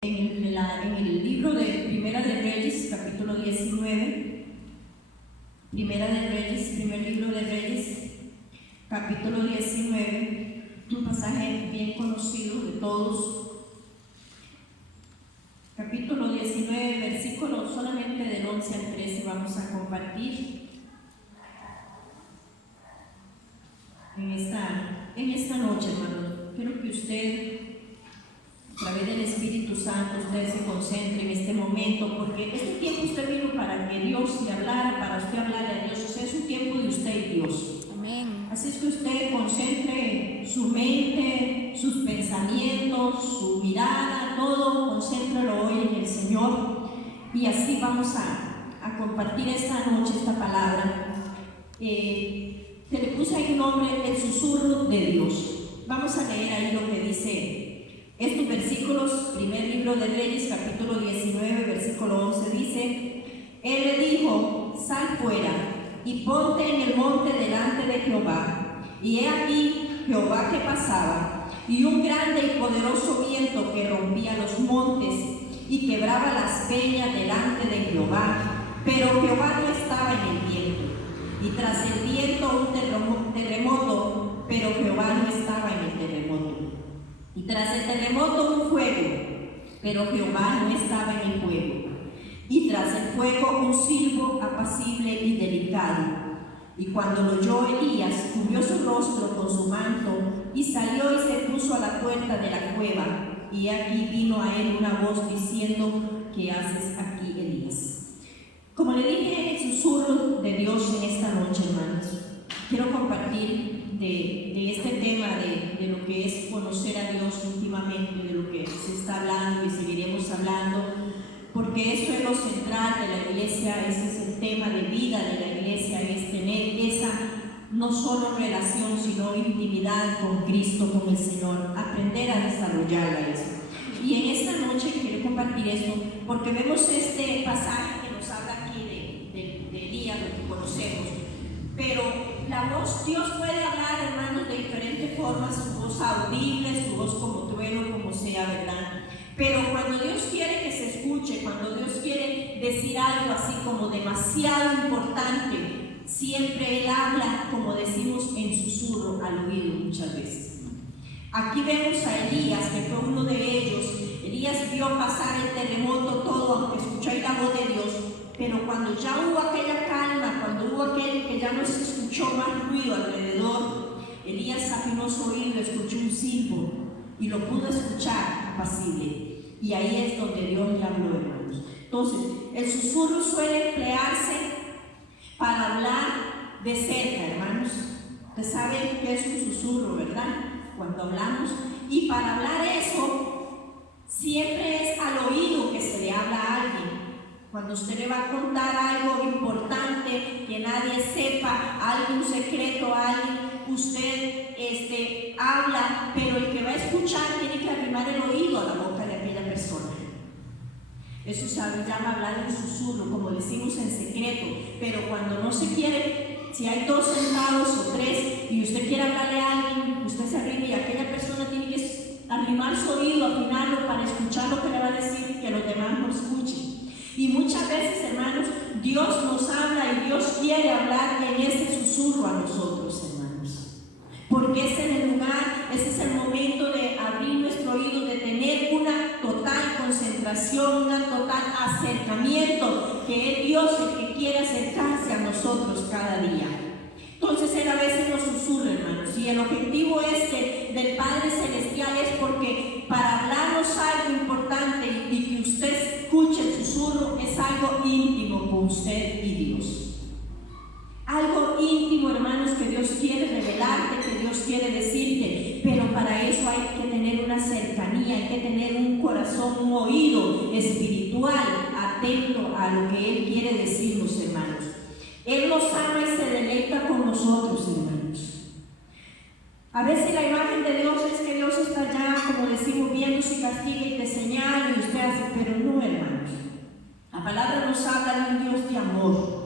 En el libro de Primera de Reyes, capítulo 19, Primera de Reyes, primer libro de Reyes, capítulo 19, un pasaje bien conocido de todos. Capítulo 19, versículos solamente del 11 al 13 vamos a compartir en esta noche, hermano. Quiero que usted, a través del Espíritu Santo, usted se concentre en este momento, porque este tiempo usted vino para que Dios le hablara, para usted hablarle a Dios. O sea, es un tiempo de usted y Dios. Amén. Así es que usted concentre su mente, sus pensamientos, su mirada, todo, concéntralo hoy en el Señor. Y así vamos a compartir esta noche esta palabra. Se le puse ahí un nombre, el susurro de Dios. Vamos a leer ahí lo que dice estos versículos. Primer libro de Reyes, capítulo 19, versículo 11 dice: Él le dijo: sal fuera y ponte en el monte delante de Jehová. Y he aquí Jehová que pasaba, y un grande y poderoso viento que rompía los montes y quebraba las peñas delante de Jehová. Pero Jehová no estaba en el viento, y tras el viento un terremoto, pero Jehová no estaba en el terremoto. Y tras el terremoto un fuego, pero Jehová no estaba en el fuego. Y tras el fuego un silbo apacible y delicado. Y cuando lo oyó Elías, cubrió su rostro con su manto, y salió y se puso a la puerta de la cueva. Y aquí vino a él una voz diciendo: ¿qué haces aquí, Elías? Como le dije, el susurro de Dios en esta noche, hermanos. Quiero compartir de este tema de lo que es conocer a Dios íntimamente, de lo que se está hablando y seguiremos hablando, porque eso es lo central de la iglesia. Ese es el tema de vida de la iglesia, es tener esa no solo relación, sino intimidad con Cristo, con el Señor, aprender a desarrollarla eso. Y en esta noche quiero compartir esto, porque vemos este pasaje que nos habla aquí de Elías, lo que conocemos, pero la voz, Dios puede hablar, hermanos, de diferentes formas, su voz audible, su voz como trueno, como sea, ¿verdad? Pero cuando Dios quiere que se escuche, cuando Dios quiere decir algo así como demasiado importante, siempre Él habla, como decimos, en susurro al oído muchas veces. Aquí vemos a Elías, que fue uno de ellos. Elías vio pasar el terremoto, todo, aunque escuchó ahí la voz de Dios. Pero cuando ya hubo aquella calma, cuando hubo aquel que ya no se escuchó más ruido alrededor, Elías afinó su oído, escuchó un silbo y lo pudo escuchar apacible. Y ahí es donde Dios le habló, hermanos. Entonces, el susurro suele emplearse para hablar de cerca, hermanos. Ustedes saben qué es un susurro, ¿verdad? Cuando hablamos. Y para hablar eso, siempre es al oído que se le habla a alguien. Cuando usted le va a contar algo importante que nadie sepa, algún secreto a alguien, usted habla, pero el que va a escuchar tiene que arrimar el oído a la boca de aquella persona. Eso se llama hablar en susurro, como decimos en secreto. Pero cuando no se quiere, si hay dos sentados o tres y usted quiere hablarle a alguien, usted se arrima y aquella persona tiene que arrimar su oído, afinarlo para escuchar lo que le va a decir, que los demás no escuchen. Y muchas veces, hermanos, Dios nos habla y Dios quiere hablar en ese susurro a nosotros, hermanos. Porque ese es el lugar, ese es el momento de abrir nuestro oído, de tener una total concentración, un total acercamiento, que es Dios el que quiere acercarse a nosotros cada día. Entonces Él a veces nos susurra, hermanos, y el objetivo del Padre Celestial es porque para hablarnos algo importante y que usted escuche el susurro, es algo íntimo con usted y Dios. Algo íntimo, hermanos, que Dios quiere revelarte, que Dios quiere decirte, pero para eso hay que tener una cercanía, hay que tener un corazón, un oído espiritual, atento a lo que Él quiere decirnos, hermanos. Él nos ama y se deleita con nosotros, hermanos. A veces la imagen de Dios es que Dios está allá, como decimos, viendo si castiga y te señala y usted hace, pero no, hermanos. La palabra nos habla de un Dios de amor.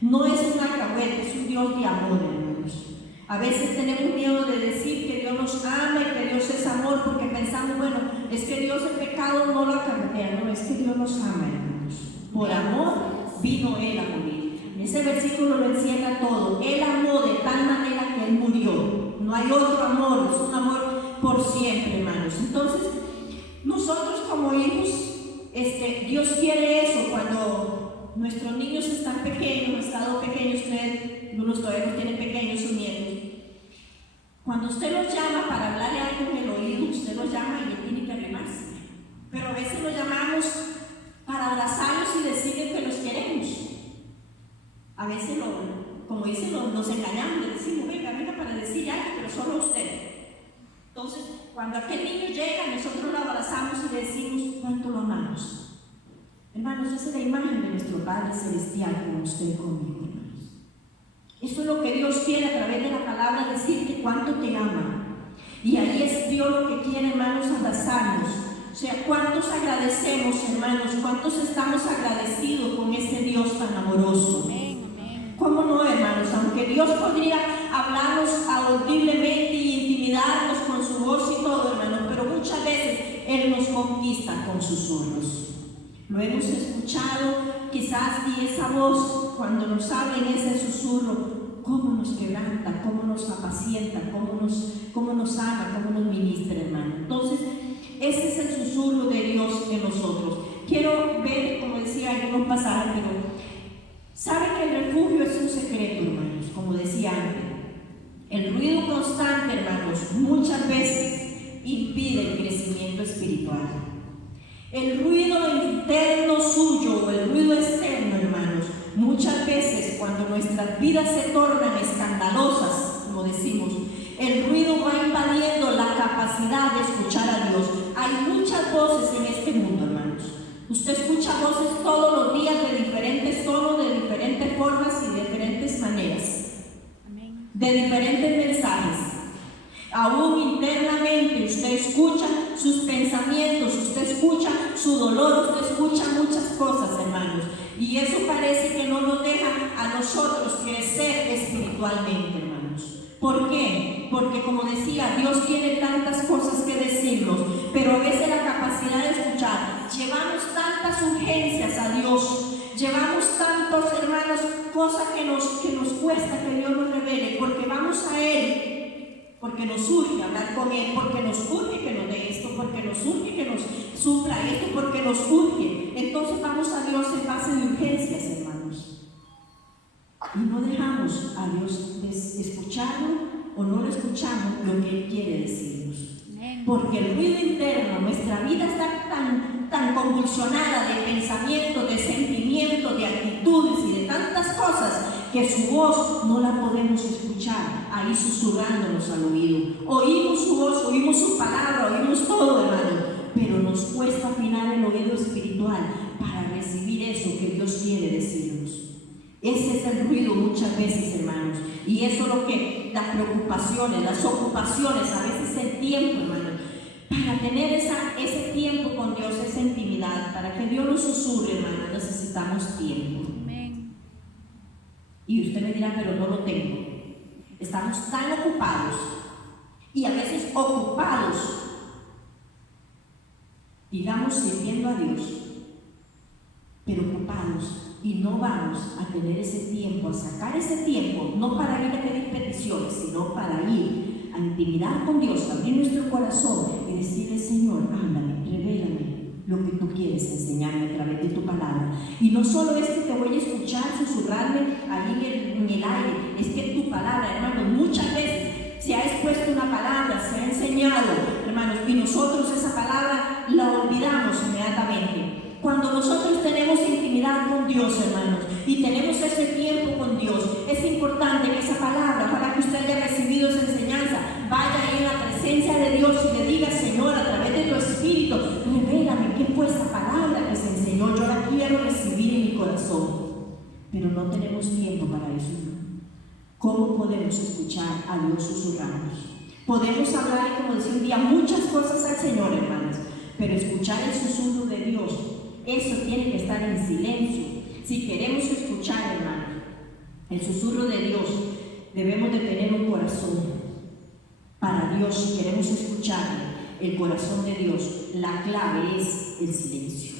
No es un alcahuete, es un Dios de amor, hermanos. A veces tenemos miedo de decir que Dios nos ama y que Dios es amor, porque pensamos, bueno, es que Dios el pecado no lo acarrea, no, es que Dios nos ama, hermanos. Por amor vino Él a morir. Ese versículo lo encierra todo. Él amó de tal manera que Él murió. No hay otro amor, es un amor por siempre, hermanos. Entonces, nosotros como hijos, Dios quiere eso. Cuando nuestros niños están pequeños, han estado pequeños, unos todavía no tienen pequeños, sus nietos. Cuando usted los llama para hablarle algo en el oído, usted los llama y él tiene que arrimarse. Pero a veces los llamamos para abrazarlos y decirles que los queremos. A veces, como dicen, nos engañamos, le decimos, venga para decir algo, pero solo a usted. Entonces, cuando aquel niño llega, nosotros lo abrazamos y le decimos cuánto lo amamos. Hermanos, esa es la imagen de nuestro Padre Celestial con usted y conmigo, hermanos. Eso es lo que Dios quiere a través de la palabra, decirte cuánto te ama. Y ahí es Dios lo que quiere, hermanos, abrazarnos. O sea, cuántos agradecemos, hermanos, cuántos estamos agradecidos con ese Dios tan amoroso. Amén, amén. ¿Cómo no, hermanos? Aunque Dios podría hablarnos audiblemente y intimidarnos con su voz y todo, hermanos, pero muchas veces Él nos conquista con susurros. Lo hemos escuchado quizás, y esa voz cuando nos habla en ese susurro, cómo nos quebranta, cómo nos apacienta, cómo nos ama, cómo nos ministra, hermano. Entonces, ese es el susurro de Dios en nosotros. Quiero ver, como decía, algunos pasajes, pero sabe que el refugio es un secreto, hermanos, como decía antes. El ruido constante, hermanos, muchas veces impide el crecimiento espiritual. El ruido interno suyo o el ruido externo, hermanos, muchas veces cuando nuestras vidas se tornan escandalosas, como decimos, el ruido va invadiendo la capacidad de escuchar a Dios. Hay muchas voces en este mundo, hermanos. Usted escucha voces todos los días de diferentes tonos, de diferentes formas y de diferentes maneras, de diferentes mensajes. Aún internamente usted escucha sus pensamientos, usted escucha su dolor, usted escucha muchas cosas, hermanos, y eso parece que no nos deja a nosotros crecer espiritualmente, hermanos. ¿Por qué? Porque, como decía, Dios tiene tantas cosas que decirnos, pero a veces la capacidad de escuchar, llevamos tantas urgencias a Dios, llevamos tantos, hermanos, cosas que nos cuesta que Dios nos revele, porque vamos a Él, porque nos urge hablar con Él, porque nos urge que nos dé esto, porque nos urge que nos supla esto, porque nos urge. Entonces vamos a Dios en base de urgencias, hermanos. Y no dejamos a Dios escucharlo o no lo escuchamos lo que Él quiere decirnos. Porque el ruido interno, nuestra vida está tan convulsionada de pensamientos, de sentimientos, de actitudes y de tantas cosas que su voz no la podemos escuchar ahí susurrándonos al oído. Oímos su voz, oímos su palabra, oímos todo, hermano, pero nos cuesta afinar el oído espiritual para recibir eso que Dios quiere decirnos. Ese es el ruido muchas veces, hermanos, y eso es lo que las preocupaciones, las ocupaciones, a veces el tiempo, hermanos, para tener ese tiempo con Dios, esa intimidad, para que Dios nos susurre, hermanos, necesitamos tiempo. Amén. Y usted me dirá, pero no lo tengo. Estamos tan ocupados y a veces ocupados, digamos, sirviendo a Dios, pero ocupados, y no vamos a tener ese tiempo, a sacar ese tiempo, no para ir a pedir peticiones, sino para ir a intimidar con Dios, abrir nuestro corazón y decirle, Señor, háblame, revélame lo que tú quieres enseñarme a través de tu palabra. Y no solo es que te voy a escuchar susurrarme ahí en el aire, es que tu palabra, hermanos, muchas veces se ha expuesto una palabra, se ha enseñado, hermanos, y nosotros esa palabra la olvidamos inmediatamente. Cuando nosotros tenemos intimidad con Dios, hermanos, y tenemos ese tiempo con Dios, es importante que esa palabra, para que usted haya recibido esa enseñanza, vaya ahí en la presencia de Dios y le diga, Señor, a través de tu Espíritu, revélame qué fue esa palabra que se enseñó, yo la quiero recibir en mi corazón. Pero no tenemos tiempo para eso. ¿Cómo podemos escuchar a Dios susurrarnos? Podemos hablar, como decía un día, muchas cosas al Señor, hermanos, pero escuchar el susurro de Dios, eso tiene que estar en silencio. Si queremos escuchar, hermano, el susurro de Dios, debemos de tener un corazón para Dios. Si queremos escucharlo, el corazón de Dios, la clave es el silencio.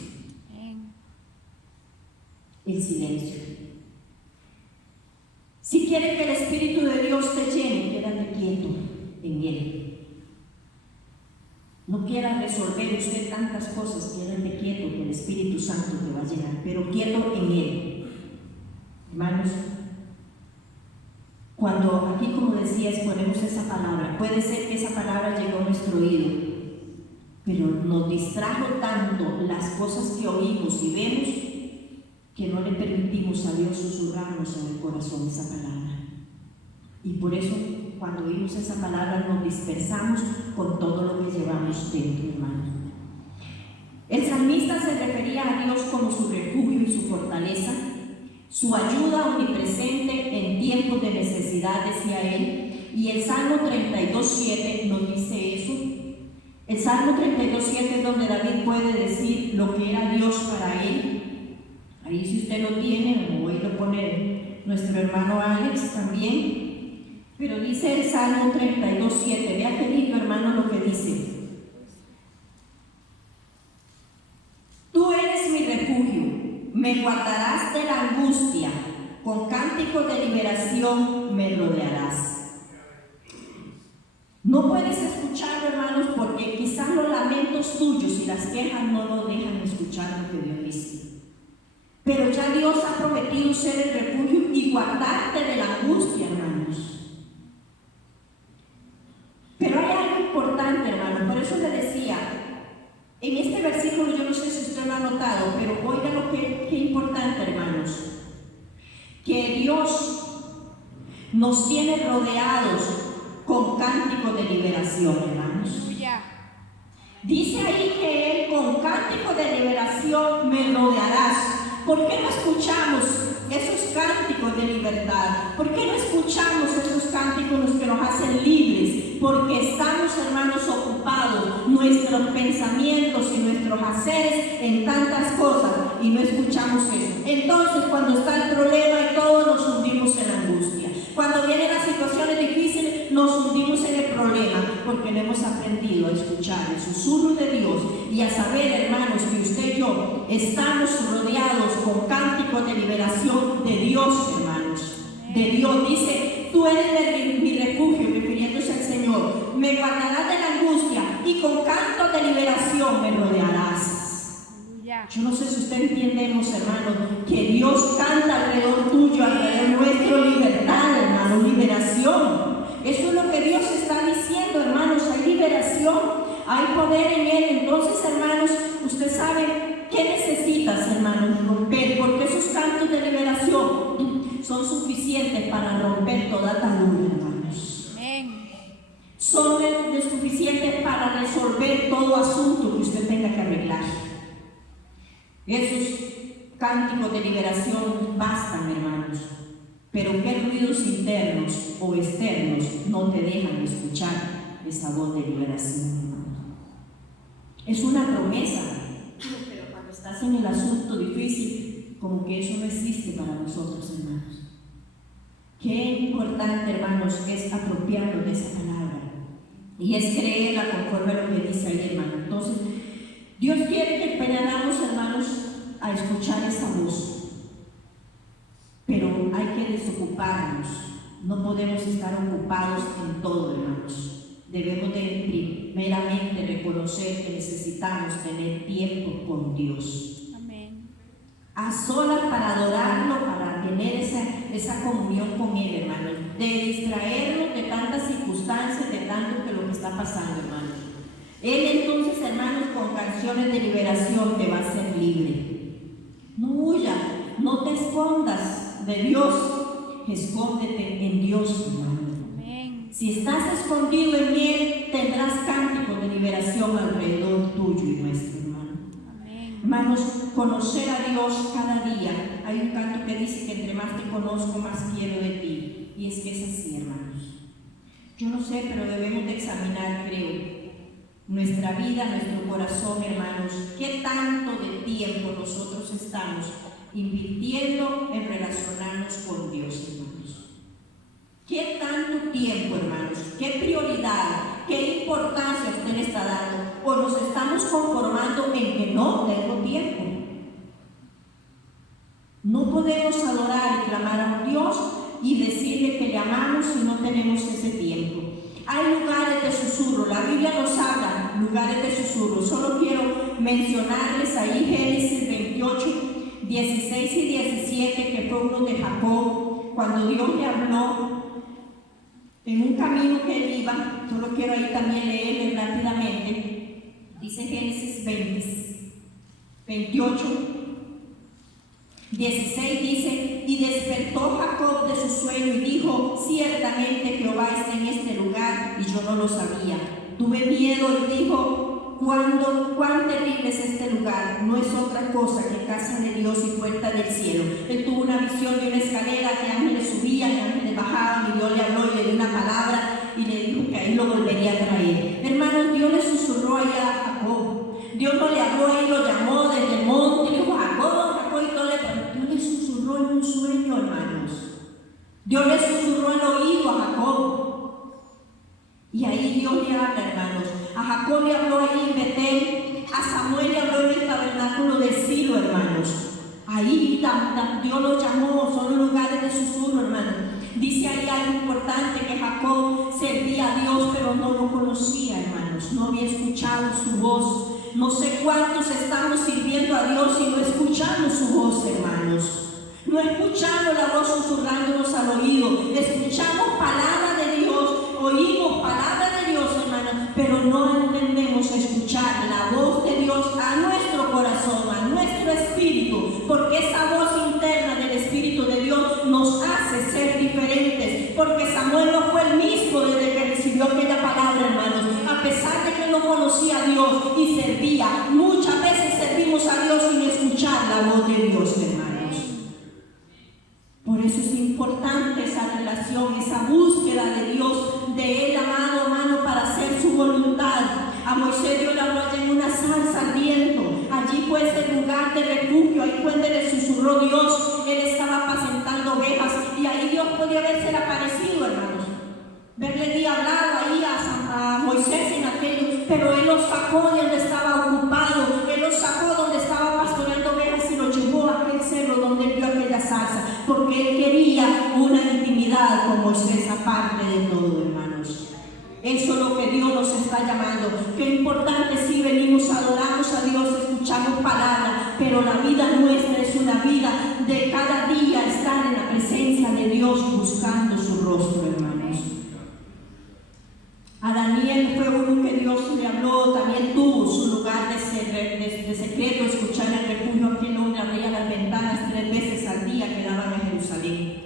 El silencio. Si quiere que el Espíritu de Dios te llene, quédate quieto en Él. No quiera resolver usted tantas cosas, quédate quieto que el Espíritu Santo te va a llenar, pero quieto en Él. Hermanos, cuando aquí, como decía, exponemos esa palabra, puede ser que esa palabra llegó a nuestro oído, pero nos distrajo tanto las cosas que oímos y vemos que no le permitimos a Dios susurrarnos en el corazón esa palabra. Y por eso, cuando oímos esa palabra, nos dispersamos con todo lo que llevamos dentro, hermanos. El salmista se refería a Dios como su refugio y su fortaleza, su ayuda omnipresente en tiempos de necesidad, decía él. Y el Salmo 32:7 nos dice eso. El Salmo 32:7 es donde David puede decir lo que era Dios para él. Ahí, si usted lo tiene, hoy lo pone nuestro hermano Alex también. Pero dice el Salmo 32:7, vea qué lindo, hermano, lo que dice. Tú eres mi refugio, me guardarás de la angustia, con cánticos de liberación me rodearás. No puedes escucharlo, hermanos, porque quizás los lamentos tuyos y las quejas no nos dejan escuchar lo que Dios dice. Pero ya Dios ha prometido ser el refugio y guardarte de la angustia, hermanos. Pero hay algo importante, hermanos, por eso le decía, en este versículo, yo no sé si usted lo ha notado, pero oiga lo que importante, hermanos, que Dios nos tiene rodeados con cánticos de liberación, hermanos. Dice ahí que Él con cánticos de liberación me rodearás. ¿Por qué no escuchamos esos cánticos de libertad? ¿Por qué no escuchamos esos cánticos que nos hacen libres? Porque estamos, hermanos, ocupados, nuestros pensamientos y nuestros haceres en tantas cosas y no escuchamos eso. Entonces, cuando está el problema y todo, nos hundimos en la angustia. Cuando vienen las situaciones difíciles, nos hundimos en el problema porque no hemos aprendido a escuchar el susurro de Dios y a saber, hermanos, que usted y yo estamos rodeados con cánticos de liberación de Dios, hermanos. De Dios. Dice, tú eres mi refugio, refiriéndose al Señor. Me guardarás de la angustia y con cantos de liberación me rodearás. Yo no sé si usted entendemos, hermanos, que Dios canta alrededor tuyo, alrededor nuestro, libertad, hermano, liberación. Eso es lo que Dios está diciendo, hermanos, hay liberación, hay poder en Él. Entonces, hermanos, usted sabe qué necesitas, hermanos, romper, porque esos cantos de liberación son suficientes para romper toda atadura, hermanos. Son suficientes para resolver todo asunto que usted tenga que arreglar. Esos cánticos de liberación bastan, hermanos, pero qué ruidos internos o externos no te dejan escuchar esa voz de liberación. Es una promesa, pero cuando estás en el asunto difícil, como que eso no existe para nosotros, hermanos. Qué importante, hermanos, es apropiarnos de esa palabra y es creerla conforme a lo que dice ahí, hermano. Entonces, Dios quiere que aprendamos, hermanos, a escuchar esa voz, pero hay que desocuparnos. No podemos estar ocupados en todo, hermanos. Debemos de primeramente reconocer que necesitamos tener tiempo con Dios. Amén. A solas para adorarlo, para tener esa comunión con Él, hermanos. De distraernos de tantas circunstancias, de tanto que lo que está pasando, hermanos. Él entonces, hermanos, con canciones de liberación te va a hacer libre. No huyas, no te escondas de Dios, escóndete en Dios, hermano. Amén. Si estás escondido en Él, tendrás cánticos de liberación alrededor tuyo y nuestro, hermano. Amén. Hermanos, conocer a Dios cada día. Hay un canto que dice que entre más te conozco, más quiero de ti. Y es que es así, hermanos. Yo no sé, pero debemos de examinar, creo, nuestra vida, nuestro corazón, hermanos. ¿Qué tanto de tiempo nosotros estamos invirtiendo en relacionarnos con Dios, hermanos? ¿Qué tanto tiempo, hermanos? ¿Qué prioridad? ¿Qué importancia usted le está dando? ¿O nos estamos conformando en que no tengo tiempo? No podemos adorar y clamar a un Dios y decirle que le amamos si no tenemos ese tiempo. Hay lugares de susurro, la Biblia nos habla, lugares de susurro. Solo quiero mencionarles ahí Génesis 28, 16 y 17, que fue uno de Jacob, cuando Dios le habló en un camino que él iba. Solo quiero ahí también leerle rápidamente. Dice Génesis 28, 16 dice: y despertó Jacob de su sueño y dijo: ciertamente Jehová está en este lugar, y yo no lo sabía. Tuve miedo y dijo: cuán terrible es este lugar. No es otra cosa que casa de Dios y puerta del cielo. Él tuvo una visión de una escalera que ángeles subían y ángeles bajaban, y Dios le habló y le dio una palabra y le dijo que ahí lo volvería a traer. Hermanos, Dios le susurró allá a Jacob. Dios no le habló ahí, lo llamó desde el monte y le dijo: Jacob, Jacob, y todo le... Dios le susurró en un sueño, hermanos. Dios le susurró el oído a Jacob. Y ahí Dios le habla, hermanos. A Jacob le habló ahí en Betel, a Samuel le habló en el tabernáculo de Silo, hermanos. Ahí Dios los llamó, son los lugares de susurro, hermanos. Dice ahí algo importante, que Jacob servía a Dios, pero no lo conocía, hermanos. No había escuchado su voz. No sé cuántos estamos sirviendo a Dios y no escuchamos su voz, hermanos. No escuchamos la voz susurrándonos al oído. Escuchamos palabra de Dios, oímos palabra de Dios, hermanos, pero no entendemos escuchar la voz de Dios a nuestro corazón, a nuestro espíritu, porque esa voz interna del Espíritu de Dios nos hace ser diferentes, porque Samuel no fue el mismo desde que recibió aquella palabra, hermanos. A pesar de que no conocía a Dios y servía, muchas veces servimos a Dios sin escuchar la voz de Dios, hermanos. Por eso es importante esa relación, esa búsqueda de Dios, de Él, amado hermano, para hacer su voluntad. A Moisés Dios le habló allá en una zarza ardiendo. Allí fue ese lugar de refugio, ahí fue donde le susurró Dios. Él estaba apacentando ovejas y ahí Dios podía haberse aparecido, hermanos. Verle hablado ahí a Moisés en aquello, pero Él los sacó de donde estaba ocupado. Él los sacó donde estaba pastoreando ovejas y los llevó a aquel cerro donde Él vio aquella zarza, porque Él quería una intimidad con Moisés aparte de todo, hermanos. Eso es lo que Dios nos está llamando. Qué importante si venimos, adoramos a Dios, escuchamos palabra, pero la vida nuestra es una vida de cada día estar en la presencia de Dios buscando su rostro, hermanos. A Daniel fue uno que Dios le habló, también tuvo su lugar de secreto, escuchar el refugio. Aquel hombre abría las ventanas 3 veces al día que daban a Jerusalén.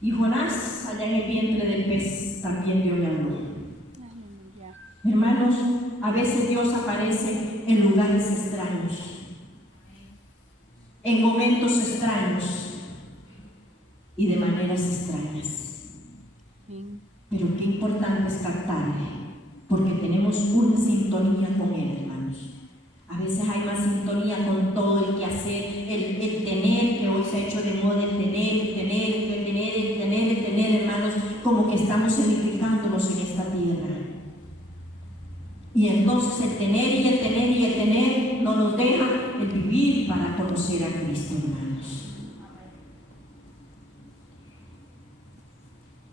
Y Jonás, allá en el vientre del pez, también Dios le habló. Hermanos, a veces Dios aparece en lugares extraños, en momentos extraños y de maneras extrañas. Pero qué importante es captarle, porque tenemos una sintonía con Él, hermanos. A veces hay más sintonía con todo el quehacer, el tener, que hoy se ha hecho de moda, el tener, hermanos, como que estamos edificándonos en esta tierra. Y entonces el tener no nos deja el vivir para conocer a Cristo, hermanos.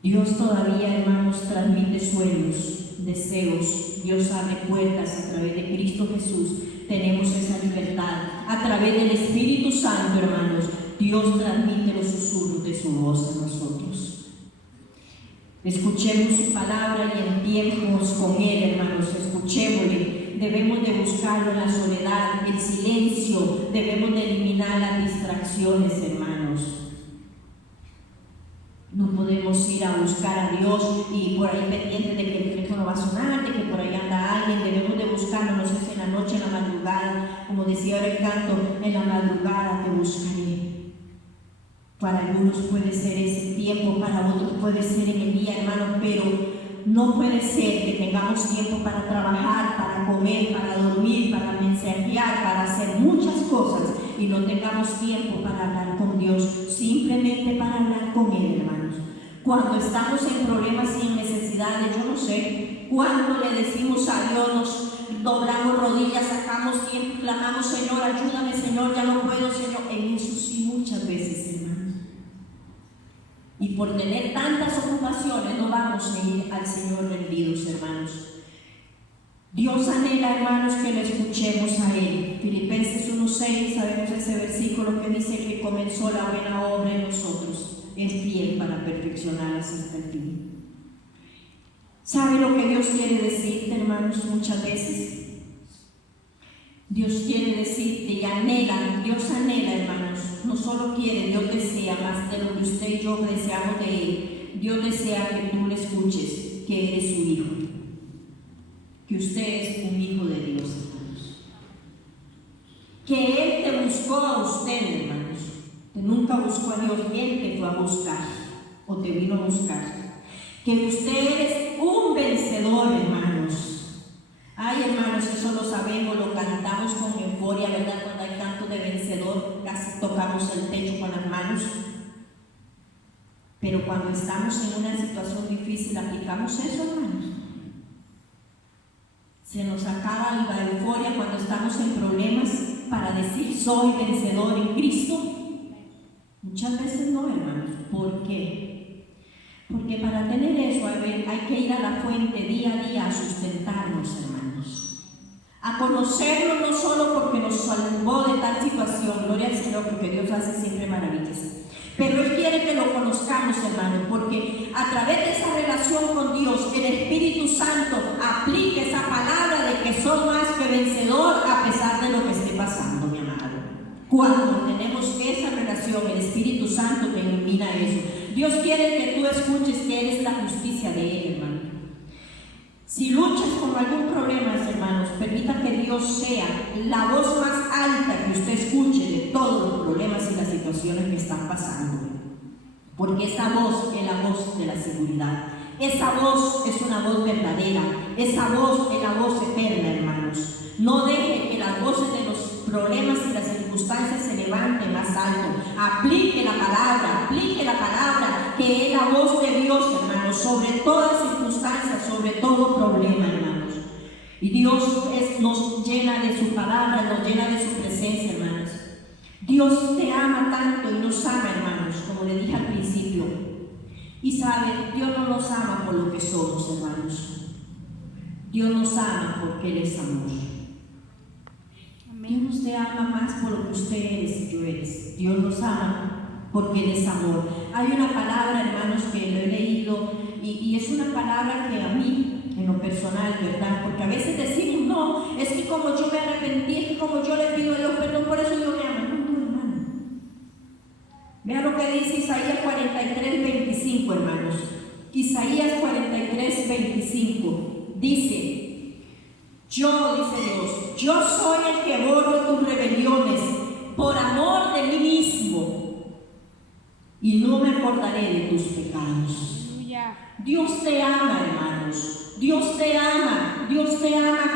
Dios todavía, hermanos, transmite sueños, deseos. Dios abre puertas a través de Cristo Jesús. Tenemos esa libertad. A través del Espíritu Santo, hermanos, Dios transmite los susurros de su voz a nosotros. Escuchemos su palabra y enviemos con Él, hermanos. Escuchémosle. Debemos de buscarlo en la soledad, el silencio. Debemos de eliminar las distracciones, hermanos. No podemos ir a buscar a Dios y por ahí pendientes de que el teléfono va a sonar, de que por ahí anda alguien. Debemos de buscarlo, no sé si en la noche, en la madrugada, como decía ahora el canto, en la madrugada te buscaré. Para algunos puede ser ese tiempo, para otros puede ser en el día, hermanos, pero no puede ser que tengamos tiempo para trabajar, para comer, para dormir, para mensajear, para hacer muchas cosas y no tengamos tiempo para hablar con Dios, simplemente para hablar con Él, hermanos. Cuando estamos en problemas y en necesidades, yo no sé, cuando le decimos a Dios, nos doblamos rodillas, sacamos tiempo, clamamos, Señor, ayúdame, Señor, ya no puedo, Señor. En eso sí, muchas veces, hermanos. Y por tener tantas ocupaciones no vamos a ir al Señor rendidos, hermanos. Dios anhela, hermanos, que le escuchemos a Él. Filipenses 1:6, sabemos ese versículo que dice que comenzó la buena obra en nosotros, es fiel para perfeccionarlas hasta el fin. ¿Sabe lo que Dios quiere decirte, hermanos? Muchas veces Dios quiere decirte y anhela, Dios anhela, hermanos, no solo quiere, Dios desea más de lo que usted y yo deseamos de Él. Dios desea que tú le escuches, que eres su hijo, que usted es un hijo de Dios, hermanos. Que Él te buscó a usted, hermanos. Te nunca buscó a Dios, Él te fue a buscar, o te vino a buscar. Que usted es un vencedor, hermanos. Ay, hermanos, eso lo sabemos, lo cantamos con euforia, ¿verdad? Cuando hay canto de vencedor, casi tocamos el techo con las manos. Pero cuando estamos en una situación difícil, ¿aplicamos eso, hermanos? Se nos acaba la euforia cuando estamos en problemas para decir, soy vencedor en Cristo. Muchas veces no, hermanos. ¿Por qué? Porque para tener eso hay que ir a la fuente día a día a sustentarnos, hermanos. A conocerlo no solo porque nos salvó de tal situación, gloria al Señor, porque Dios hace siempre maravillas. Pero Él quiere que lo conozcamos, hermanos, porque a través de esa relación con Dios, el Espíritu Santo aplica esa palabra de que soy más que vencedor a pesar de lo que esté pasando, mi amado. Cuando tenemos esa relación, el Espíritu Santo te ilumina eso. Dios quiere que tú escuches que eres la justicia de Él, hermano. Si luchas con algún problema, hermanos, permita que Dios sea la voz más alta que usted escuche de todos los problemas y las situaciones que están pasando. Porque esa voz es la voz de la seguridad. Esa voz es una voz verdadera. Esa voz es la voz eterna, hermanos. No deje que las voces de los problemas y las circunstancias se levanten más alto. Aplique la palabra, que es la voz de Dios, hermanos, sobre todas circunstancias, sobre todo problema, hermanos. Y Dios nos llena de su palabra, nos llena de su presencia, hermanos. Dios te ama tanto y nos ama, hermanos, como le dije al principio. Y sabe, Dios no nos ama por lo que somos, hermanos. Dios nos ama porque Él es amor. Dios nos te ama más por lo que usted eres y yo eres. Dios nos ama porque Él es amor. Hay una palabra, hermanos, que lo he leído y es una palabra que a mí, en lo personal, ¿verdad? Porque a veces decimos, no, es que como yo me arrepentí, es que como yo le pido a Dios perdón, por eso Dios me ama. No, hermano. Vea lo que dice Isaías 43:25, hermanos. Isaías 43:25 dice, yo, dice Dios, yo soy el que borro tus rebeliones por amor de mí mismo y no me acordaré de tus pecados. Dios te ama, hermanos. Dios te ama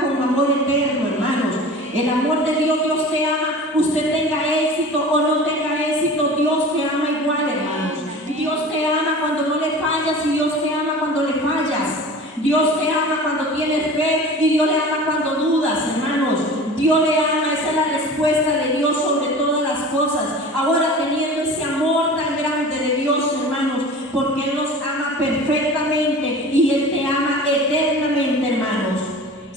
con amor eterno, hermanos. El amor de Dios, Dios te ama. Usted tenga éxito o no tenga éxito, Dios te ama igual, hermanos. Dios te ama cuando no le fallas y Dios te ama cuando le fallas. Dios te ama cuando tienes fe y Dios le ama cuando dudas, hermanos. Dios le ama, esa es la respuesta de Dios sobre todas las cosas. Ahora teniendo ese amor tan grande de Dios, hermanos, porque Él nos ama perfectamente y Él te ama eternamente, hermanos.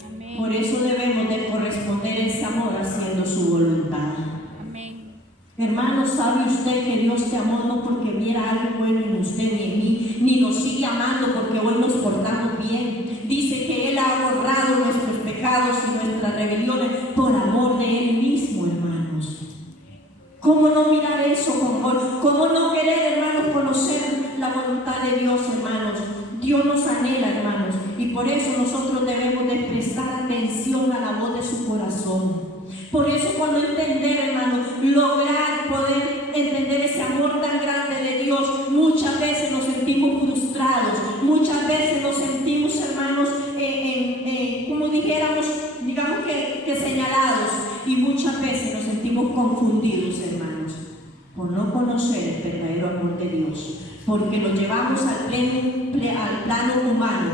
Amén. Por eso debemos de corresponder ese amor haciendo su voluntad. Amén. Hermanos, ¿sabe usted que Dios te amó no porque viera algo bueno en usted ni en mí, ni nos sigue amando porque hoy nos portamos bien? Dice que Él ha borrado nuestros pecados y nuestras rebeliones por amor de Él mismo, hermanos. ¿Cómo no mirar eso con amor? ¿Cómo no querer, hermanos, conocer la voluntad de Dios, hermanos? Dios nos anhela, hermanos, y por eso nosotros debemos de prestar atención a la voz de su corazón. Por eso cuando entender, hermanos, lograr poder entender ese amor tan grande de Dios, muchas veces nos sentimos frustrados, muchas veces nos sentimos, hermanos, como dijéramos, digamos que señalados, y muchas veces nos sentimos confundidos, hermanos, por no conocer el verdadero amor de Dios, porque lo llevamos al plano humano,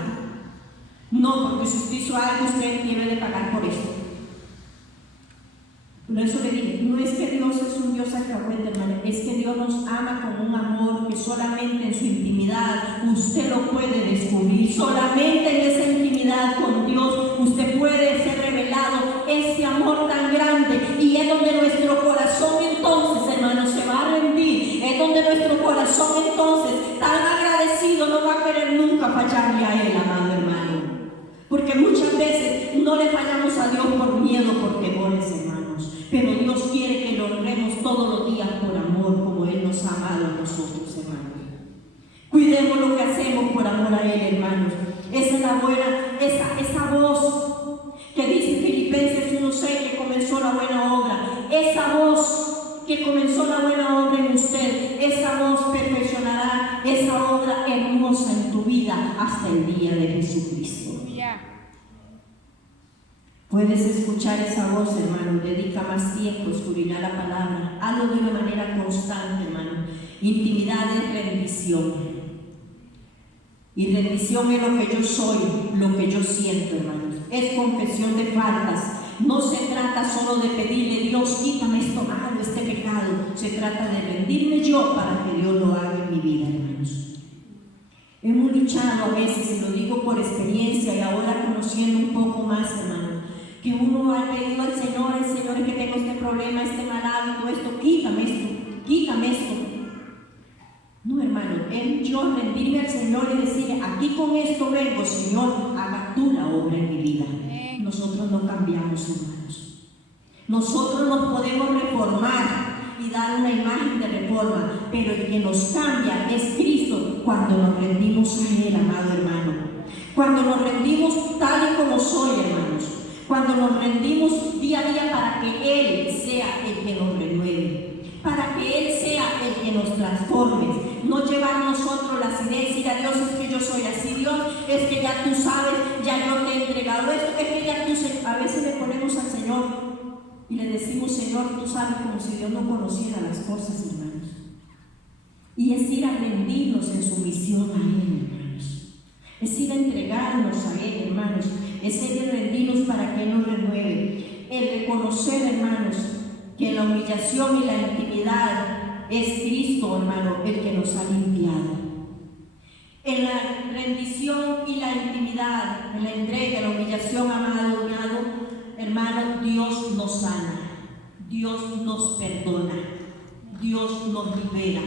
No, porque si usted hizo algo, usted debe de pagar por esto. Por eso le dije, no es que Dios es un Dios alcahuete, hermano, es que Dios nos ama con un amor que solamente en su intimidad usted lo puede descubrir. Solamente en esa intimidad con Dios usted puede ser revelado ese amor tan grande, y es donde nuestro corazón entonces, hermano, se va a rendir. Es donde nuestro corazón entonces, tan agradecido, no va a querer nunca fallarle a Él, amado hermano. Porque muchas veces no le fallamos a Dios por miedo, por temores, hermanos. Pero Dios quiere que lo honremos todos los días por amor, como Él nos ha amado a nosotros, hermanos. Cuidemos lo que hacemos por amor a Él, hermanos. Esa es la buena, esa voz que dice Filipenses 1:6, que comenzó la buena obra. Esa voz que comenzó la buena obra en usted, esa voz perfeccionará esa obra hermosa en tu vida hasta el día de Jesucristo. Puedes escuchar esa voz, hermano. Dedica más tiempo a escudriñar la palabra. Hazlo de una manera constante, hermano. Intimidad es rendición. Y rendición es lo que yo soy, lo que yo siento, hermanos. Es confesión de faltas. No se trata solo de pedirle, Dios, quítame esto malo, este pecado. Se trata de rendirme yo para que Dios lo haga en mi vida, hermanos. Hemos luchado a veces, y lo digo por experiencia y ahora conociendo un poco más, hermano, que uno ha pedido al Señor, es que tengo este problema, este mal hábito, esto, quítame esto. No, hermano, yo rendirme al Señor y decirle, aquí con esto vengo, Señor, haga tú la obra en mi vida. Nosotros no cambiamos, hermanos. Nosotros nos podemos reformar y dar una imagen de reforma, pero el que nos cambia es Cristo cuando nos rendimos a Él, amado hermano. Cuando nos rendimos tal y como soy, hermanos. Cuando nos rendimos día a día para que Él sea el que nos renueve, para que Él sea el que nos transforme, no llevar nosotros las ideas y decir a Dios, es que yo soy así, Dios, es que ya tú sabes, ya yo te he entregado esto, es que ya tú sabes. A veces le ponemos al Señor y le decimos, Señor, tú sabes, como si Dios no conociera las cosas, hermanos. Y es ir a rendirnos en sumisión a Él, hermanos. Es ir a entregarnos a Él, hermanos. Es ir a rendirnos para que Él nos renueve. El reconocer, hermanos, que la humillación y la intimidad es Cristo, hermano, el que nos ha limpiado. En la rendición y la intimidad, en la entrega, la humillación, amado, hermano, Dios nos sana, Dios nos perdona, Dios nos libera,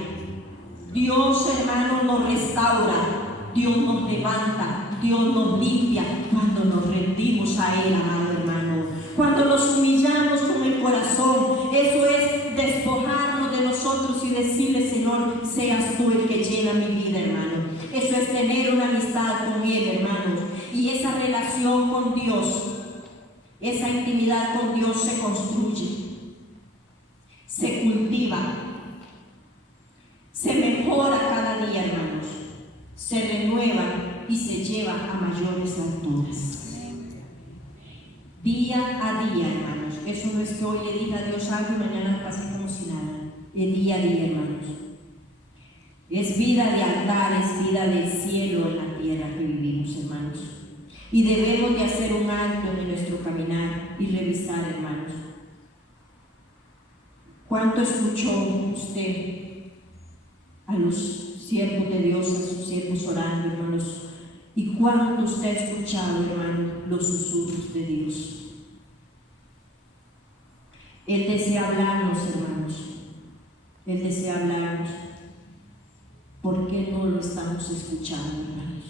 Dios, hermano, nos restaura, Dios nos levanta, Dios nos limpia cuando nos rendimos a Él, amado hermano. Cuando nos humillamos con el corazón, eso es despojarnos de nosotros y decirle, Señor, seas tú el que llena mi vida, hermano. Eso es tener una amistad con Él, hermanos. Y esa relación con Dios, esa intimidad con Dios se construye, se cultiva, se mejora cada día, hermanos. Se renueva y se lleva a mayores alturas. Día a día, hermanos. Eso no es que hoy le diga a Dios algo y mañana pase como si nada. Es día a día, hermanos. Es vida de altar, es vida del cielo en la tierra que vivimos, hermanos. Y debemos de hacer un alto en nuestro caminar y revisar, hermanos. ¿Cuánto escuchó usted a los siervos de Dios, a sus siervos orando, hermanos? ¿Y cuánto usted ha escuchado, hermano, los susurros de Dios? Él desea hablarnos, hermanos. Él desea hablarnos. ¿Por qué no lo estamos escuchando, hermanos?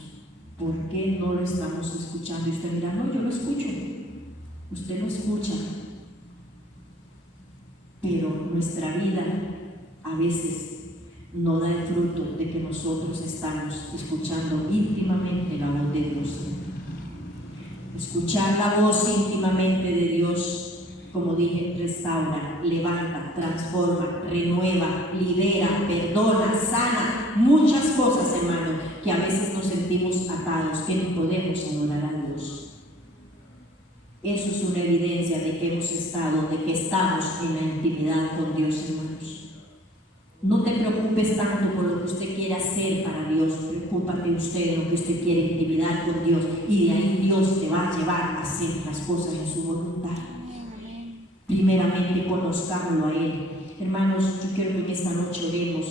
¿Por qué no lo estamos escuchando? Y usted dirá, no, yo lo escucho. Usted lo escucha. Pero nuestra vida a veces no da el fruto de que nosotros estamos escuchando íntimamente la voz de Dios. Escuchar la voz íntimamente de Dios, como dije, restaura, levanta, transforma, renueva, libera, perdona, sana, muchas cosas, hermano, que a veces nos sentimos atados, que no podemos adorar a Dios. Eso es una evidencia de que hemos estado, de que estamos en la intimidad con Dios, hermanos. No te preocupes tanto por lo que usted quiere hacer para Dios. Preocúpate usted de lo que usted quiere, intimidar con Dios. Y de ahí Dios te va a llevar a hacer las cosas en su voluntad. Primeramente, conozcámoslo a Él. Hermanos, yo quiero que en esta noche oremos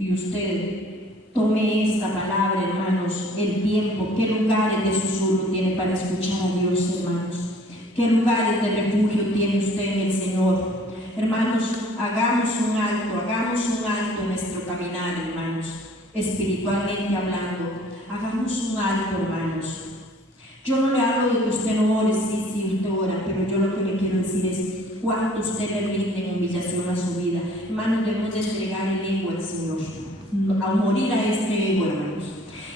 y usted tome esta palabra, hermanos, el tiempo. ¿Qué lugares de susurro tiene para escuchar a Dios, hermanos? ¿Qué lugares de refugio tiene usted en el Señor? Hermanos, hagamos un alto en nuestro caminar, hermanos, espiritualmente hablando. Hagamos un alto, hermanos. Yo no le hablo de que usted no ore, sí, usted ora, pero yo lo que le quiero decir es cuánto usted le rinde en humillación a su vida. Hermanos, debemos de entregar el ego al Señor, a morir a este ego, hermanos.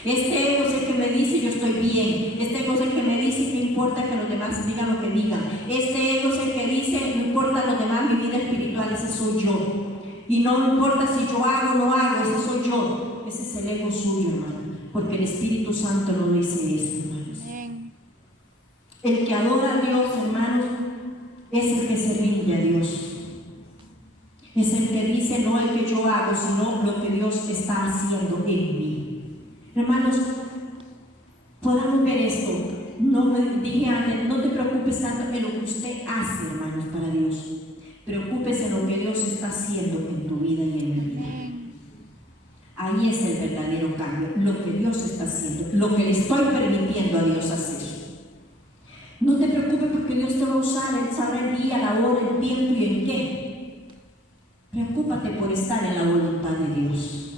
Este ego es el que me dice yo estoy bien. Este ego es el que me dice que no importa que los demás digan lo que digan. Este ego es el que dice no importa los demás, mi vida espiritual, ese soy yo. Y no importa si yo hago o no hago, ese soy yo. Ese es el ego suyo, hermano. Porque el Espíritu Santo no dice eso, hermanos. El que adora a Dios, hermanos, es el que se rinde a Dios. Es el que dice no el que yo hago, sino lo que Dios está haciendo en mí. Hermanos, podamos ver esto. No me dije antes, no te preocupes tanto en lo que usted hace, hermanos, para Dios. Preocúpese en lo que Dios está haciendo en tu vida y en mi vida. Ahí es el verdadero cambio, lo que Dios está haciendo, lo que le estoy permitiendo a Dios hacer. No te preocupes porque Dios te va a usar, Él sabe el día, la hora, el tiempo y en qué. Preocúpate por estar en la voluntad de Dios.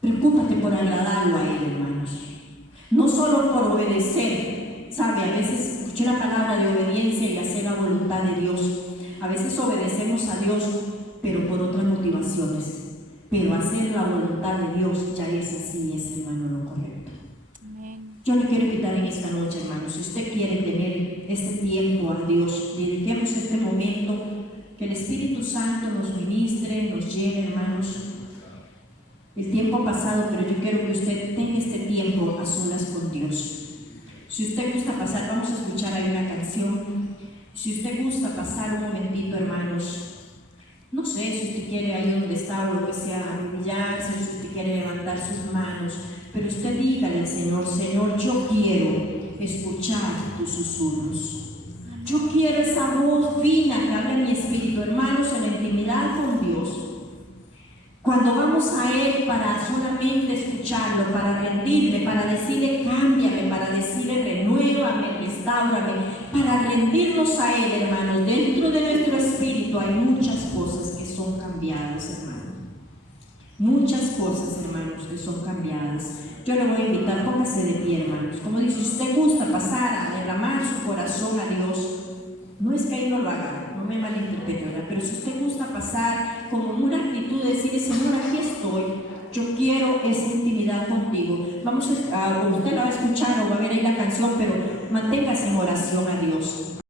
Preocúpate por agradarlo a Él, hermanos. No solo por obedecer. Sabe, a veces escuché la palabra de obediencia y hacer la voluntad de Dios. A veces obedecemos a Dios, pero por otras motivaciones. Pero hacer la voluntad de Dios ya es así, es, hermano, lo correcto. Yo le quiero invitar en esta noche, hermanos, si usted quiere tener este tiempo a Dios, dediquemos este momento, que el Espíritu Santo nos ministre, nos lleve, hermanos. El tiempo ha pasado, pero yo quiero que usted tenga este tiempo a solas con Dios. Si usted gusta pasar, vamos a escuchar ahí una canción. Si usted gusta pasar un momentito, hermanos, no sé si usted quiere ahí donde está o lo que sea, humillarse, si usted quiere levantar sus manos, pero usted dígale al Señor, Señor, yo quiero escuchar tus susurros. Yo quiero esa voz fina que habla en mi espíritu, hermanos, en la intimidad con Dios. Cuando vamos a Él para solamente escucharlo, para rendirle, para decirle cámbiame, para decirle renuévame, restáurame, para rendirnos a Él, hermanos, dentro de nuestro espíritu hay muchas cosas que son cambiadas, hermanos. Muchas cosas, hermanos, que son cambiadas. Yo le voy a invitar, póngase de pie, hermanos. Como dice, si usted gusta pasar a derramar su corazón a Dios, no es que ahí no lo haga, no me malinterprete, ¿verdad? Pero si usted gusta pasar con una actitud de decir, Señor, aquí estoy, yo quiero esa intimidad contigo. Vamos a, usted la va a escuchar o va a ver ahí la canción, pero manténgase en oración a Dios.